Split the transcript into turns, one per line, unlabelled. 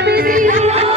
Happy